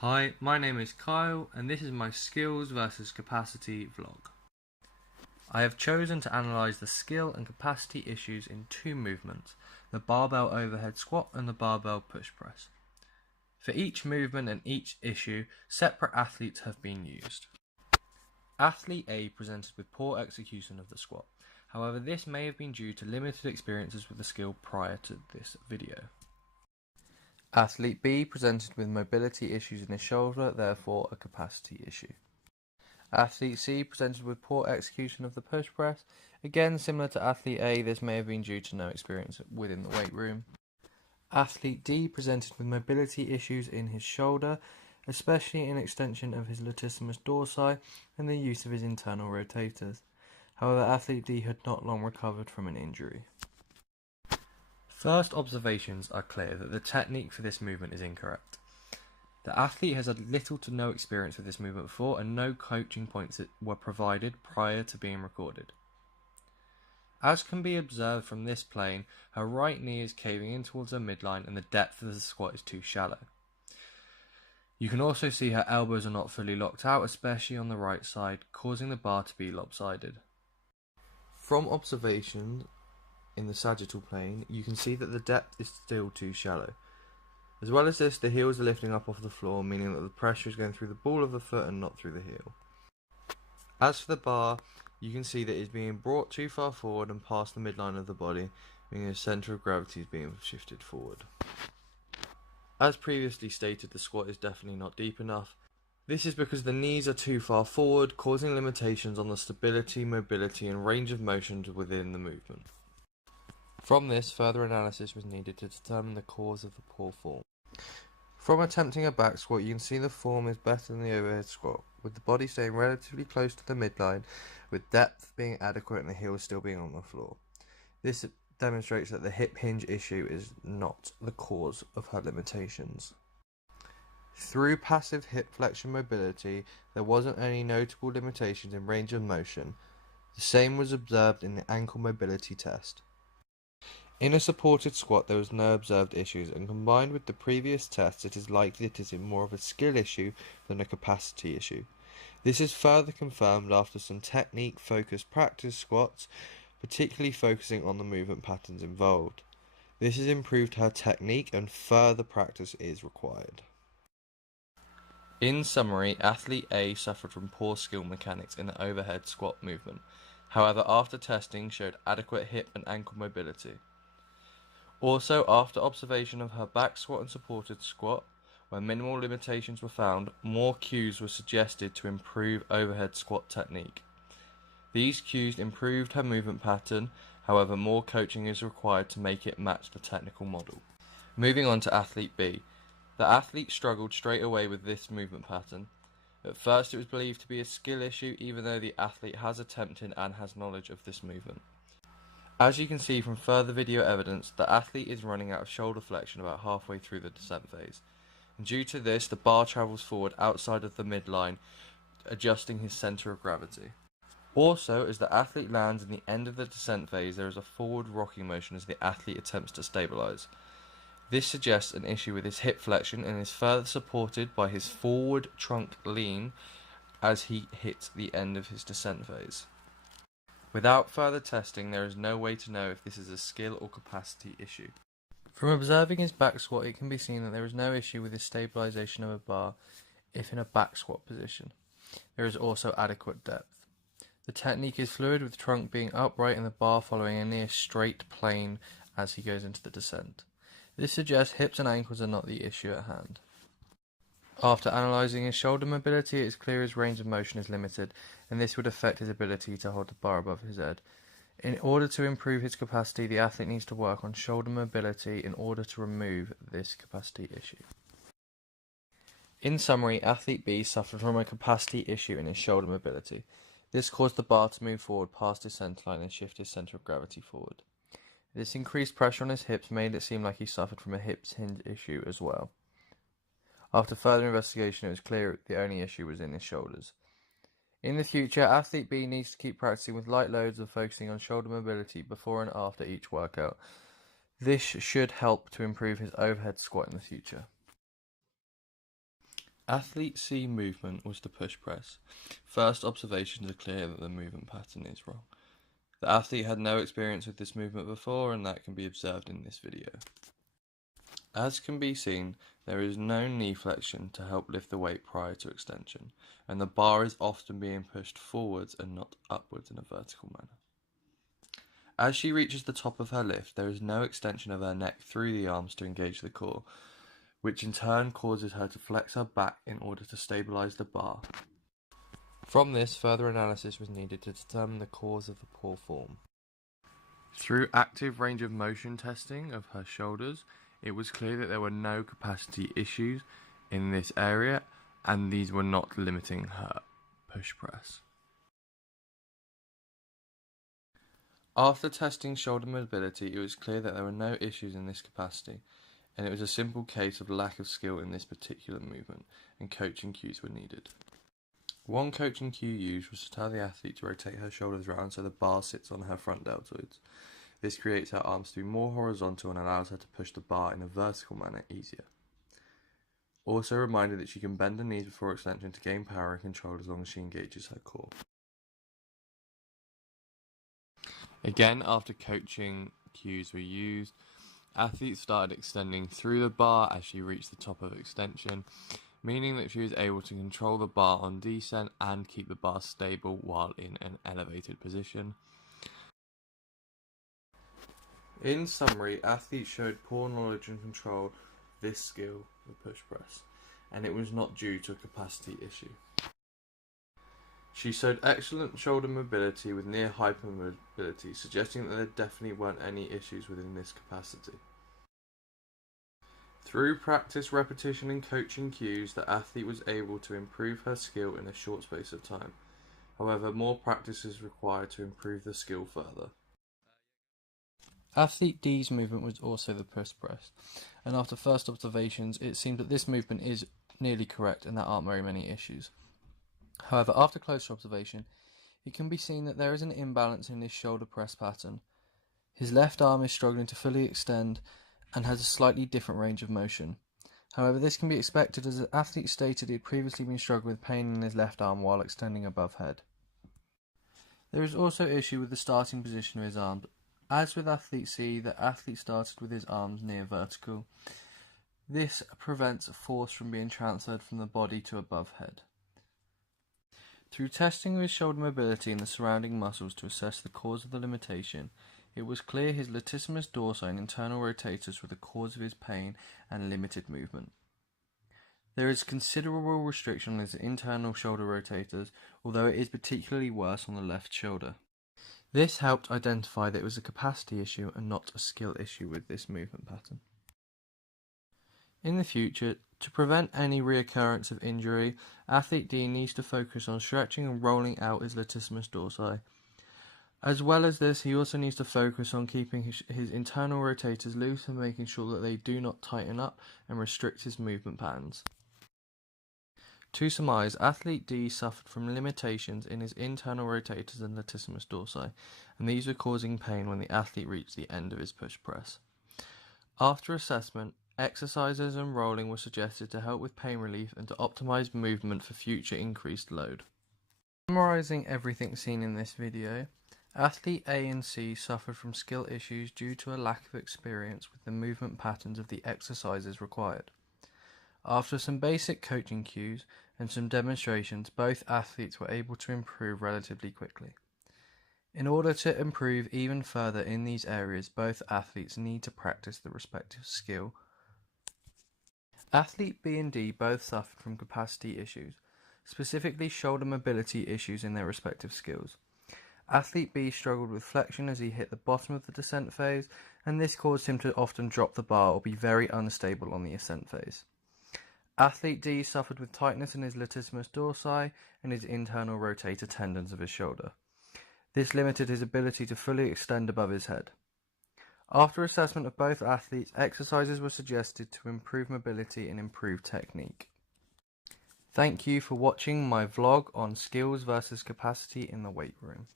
Hi, my name is Kyle and this is my skills versus capacity vlog. I have chosen to analyse the skill and capacity issues in two movements, the barbell overhead squat and the barbell push press. For each movement and each issue, separate athletes have been used. Athlete A presented with poor execution of the squat. However, this may have been due to limited experiences with the skill prior to this video. Athlete B presented with mobility issues in his shoulder, therefore a capacity issue. Athlete C presented with poor execution of the push press. Again, similar to Athlete A, this may have been due to no experience within the weight room. Athlete D presented with mobility issues in his shoulder, especially in extension of his latissimus dorsi and the use of his internal rotators. However, Athlete D had not long recovered from an injury. First observations are clear that the technique for this movement is incorrect. The athlete has had little to no experience with this movement before and no coaching points were provided prior to being recorded. As can be observed from this plane, her right knee is caving in towards her midline and the depth of the squat is too shallow. You can also see her elbows are not fully locked out, especially on the right side, causing the bar to be lopsided. From observation in the sagittal plane, you can see that the depth is still too shallow. As well as this, the heels are lifting up off the floor, meaning that the pressure is going through the ball of the foot and not through the heel. As for the bar, you can see that it is being brought too far forward and past the midline of the body, meaning the centre of gravity is being shifted forward. As previously stated, the squat is definitely not deep enough. This is because the knees are too far forward, causing limitations on the stability, mobility and range of motion within the movement. From this, further analysis was needed to determine the cause of the poor form. From attempting a back squat, you can see the form is better than the overhead squat, with the body staying relatively close to the midline, with depth being adequate and the heels still being on the floor. This demonstrates that the hip hinge issue is not the cause of her limitations. Through passive hip flexion mobility, there wasn't any notable limitations in range of motion. The same was observed in the ankle mobility test. In a supported squat, there was no observed issues, and combined with the previous tests, it is likely it is more of a skill issue than a capacity issue. This is further confirmed after some technique-focused practice squats, particularly focusing on the movement patterns involved. This has improved her technique and further practice is required. In summary, Athlete A suffered from poor skill mechanics in the overhead squat movement. However, after testing showed adequate hip and ankle mobility. Also, after observation of her back squat and supported squat, where minimal limitations were found, more cues were suggested to improve overhead squat technique. These cues improved her movement pattern, however more coaching is required to make it match the technical model. Moving on to Athlete B. The athlete struggled straight away with this movement pattern. At first it was believed to be a skill issue, even though the athlete has attempted and has knowledge of this movement. As you can see from further video evidence, the athlete is running out of shoulder flexion about halfway through the descent phase. And due to this, the bar travels forward outside of the midline, adjusting his centre of gravity. Also, as the athlete lands in the end of the descent phase, there is a forward rocking motion as the athlete attempts to stabilise. This suggests an issue with his hip flexion and is further supported by his forward trunk lean as he hits the end of his descent phase. Without further testing, there is no way to know if this is a skill or capacity issue. From observing his back squat, it can be seen that there is no issue with his stabilisation of a bar if in a back squat position. There is also adequate depth. The technique is fluid, with trunk being upright and the bar following a near straight plane as he goes into the descent. This suggests hips and ankles are not the issue at hand. After analysing his shoulder mobility, it is clear his range of motion is limited, and this would affect his ability to hold the bar above his head. In order to improve his capacity, the athlete needs to work on shoulder mobility in order to remove this capacity issue. In summary, Athlete B suffered from a capacity issue in his shoulder mobility. This caused the bar to move forward past his centerline and shift his centre of gravity forward. This increased pressure on his hips made it seem like he suffered from a hips hinge issue as well. After further investigation, it was clear the only issue was in his shoulders. In the future, Athlete B needs to keep practicing with light loads and focusing on shoulder mobility before and after each workout. This should help to improve his overhead squat in the future. Athlete C movement was the push press. First observations are clear that the movement pattern is wrong. The athlete had no experience with this movement before, and that can be observed in this video. As can be seen, there is no knee flexion to help lift the weight prior to extension, and the bar is often being pushed forwards and not upwards in a vertical manner. As she reaches the top of her lift, there is no extension of her neck through the arms to engage the core, which in turn causes her to flex her back in order to stabilize the bar. From this, further analysis was needed to determine the cause of the poor form. Through active range of motion testing of her shoulders, it was clear that there were no capacity issues in this area, and these were not limiting her push press. After testing shoulder mobility, it was clear that there were no issues in this capacity, and it was a simple case of lack of skill in this particular movement, and coaching cues were needed. One coaching cue used was to tell the athlete to rotate her shoulders around so the bar sits on her front deltoids. This creates her arms to be more horizontal and allows her to push the bar in a vertical manner easier. Also reminded that she can bend the knees before extension to gain power and control as long as she engages her core. Again, after coaching cues were used, athletes started extending through the bar as she reached the top of extension, meaning that she was able to control the bar on descent and keep the bar stable while in an elevated position. In summary, athletes showed poor knowledge and control of this skill, the push press, and it was not due to a capacity issue. She showed excellent shoulder mobility with near hypermobility, suggesting that there definitely weren't any issues within this capacity. Through practice, repetition and coaching cues, the athlete was able to improve her skill in a short space of time. However, more practice is required to improve the skill further. Athlete D's movement was also the push press, and after first observations, it seemed that this movement is nearly correct and there aren't very many issues. However, after closer observation, it can be seen that there is an imbalance in this shoulder press pattern. His left arm is struggling to fully extend and has a slightly different range of motion. However, this can be expected as the athlete stated he had previously been struggling with pain in his left arm while extending above head. There is also issue with the starting position of his arms. As with athlete C, the athlete started with his arms near vertical. This prevents force from being transferred from the body to above head. Through testing of his shoulder mobility and the surrounding muscles to assess the cause of the limitation, it was clear his latissimus dorsi and internal rotators were the cause of his pain and limited movement. There is considerable restriction on his internal shoulder rotators, although it is particularly worse on the left shoulder. This helped identify that it was a capacity issue and not a skill issue with this movement pattern. In the future, to prevent any reoccurrence of injury, athlete D needs to focus on stretching and rolling out his latissimus dorsi. As well as this, he also needs to focus on keeping his internal rotators loose and making sure that they do not tighten up and restrict his movement patterns. To surmise, athlete D suffered from limitations in his internal rotators and latissimus dorsi, and these were causing pain when the athlete reached the end of his push press. After assessment, exercises and rolling were suggested to help with pain relief and to optimize movement for future increased load. Summarizing everything seen in this video, athlete A and C suffered from skill issues due to a lack of experience with the movement patterns of the exercises required. After some basic coaching cues and some demonstrations, both athletes were able to improve relatively quickly. In order to improve even further in these areas, both athletes need to practice the respective skill. Athlete B and D both suffered from capacity issues, specifically shoulder mobility issues in their respective skills. Athlete B struggled with flexion as he hit the bottom of the descent phase, and this caused him to often drop the bar or be very unstable on the ascent phase. Athlete D suffered with tightness in his latissimus dorsi and his internal rotator tendons of his shoulder. This limited his ability to fully extend above his head. After assessment of both athletes, exercises were suggested to improve mobility and improve technique. Thank you for watching my vlog on skills versus capacity in the weight room.